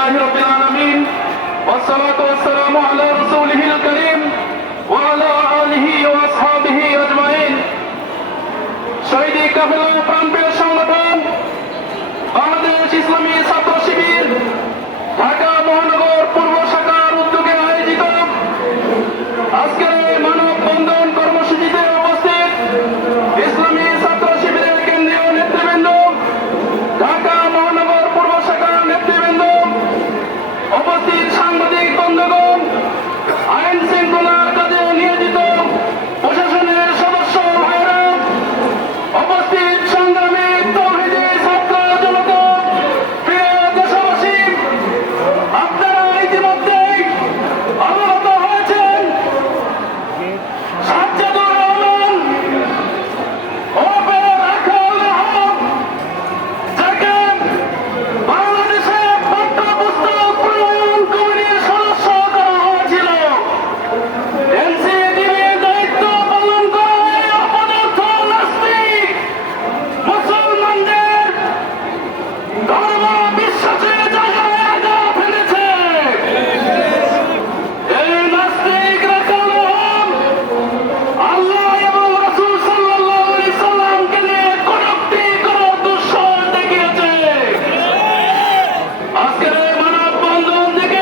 لله رب العالمين والصلاة والسلام على رسوله الكريم وعلى آله وأصحابه أجمعين শহীদি কাফেলা প্রাণপ্রিয় সংগঠন বাংলাদেশ ইসলামী ছাত্র শিবির ঢাকা মহানগর পূর্ব শাখার উদ্যোগে আয়োজিত আজকের এই মানববন্ধন কর্মসূচিতে উপস্থিত ইসলামী ছাত্র শিবিরের কেন্দ্রীয় নেতৃবৃন্দ, ঢাকা মহানগর পূর্ব শাখার নেতৃবৃন্দ, উপস্থিত সাংবাদিক বন্ধুগণ, আইন শৃঙ্খলার কাজে নিয়োজিত প্রশাসনের সদস্য ভাইরা, উপস্থিত সংগ্রামী তৌহিদি ছাত্র জনতা, প্রিয় দেশবাসী, আপনারা ইতিমধ্যেই অবগত হয়েছেন সাজ্জাদুর রহমান ওরফে রাখাল হক, যাকে বাংলাদেশে পাঠ্যপুস্তক প্রণয়ন কমিটির সদস্য করা হয়েছিল। এনসিটিভির দায়িত্ব পালন করা এই অপদার্থ নাস্তিক মুসলমানদের ধর্ম বিশ্বাসের জায়গায় আঘাত ফেলেছে। এই নাস্তিক রাখাল হক আল্লাহ এবং রাসূল সাল্লাল্লাহু আলাইহি সাল্লামকে নিয়ে কটূক্তি করার দুঃসাহস দেখিয়েছে। আজকের এই মানববন্ধন থেকে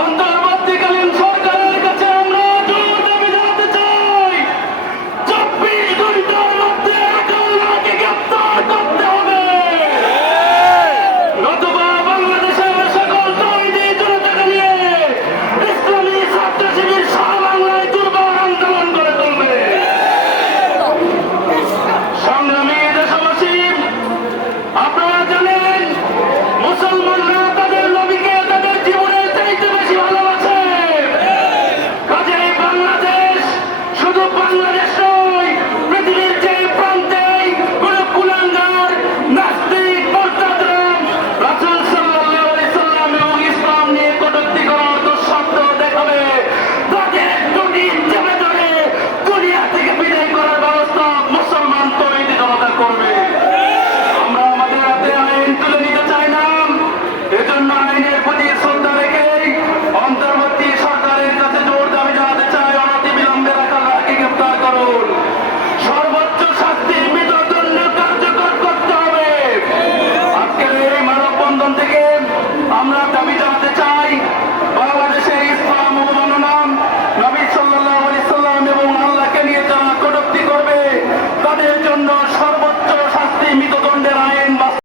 অন্তর্বর্তীকালীন সরকারের কাছে আমরা জোর দাবি জানাতে চাই, 24 ঘন্টার মধ্যে রাখালকে গ্রেপ্তার করতে হবে, নতুবা বাংলাদেশের সকল তৌহিদি জনতাকে নিয়ে ইসলামী ছাত্র শিবির সারা বাংলায় দুর্বার আন্দোলন করে তুলবে। সংগ্রামী দেশবাসী, আপনারা জানেন মুসলমানরা তাদের নবীকে তাদের জীবনের চাইতে বেশি ভালোবাসে। কাজেই বাংলাদেশ শুধু বাংলাদেশ নয়, পৃথিবীর যে প্রান্তেই কোন কুলাঙ্গার নাস্তিক মুরতাদরা রাসূল সাল্লাল্লাহু আলাইহি সাল্লাম এবং ইসলাম নিয়ে কটূক্তি করার দুঃশব্দ দেখাবে, তাদের টুটি চেপে ধরে দুনিয়া থেকে বিদায় করার ব্যবস্থা মুসলমান তৌহিদি জনতা করবে। আমরা আমাদের হাতে আইন তুলে নিতে চাই না, এজন্য আইনের প্রতি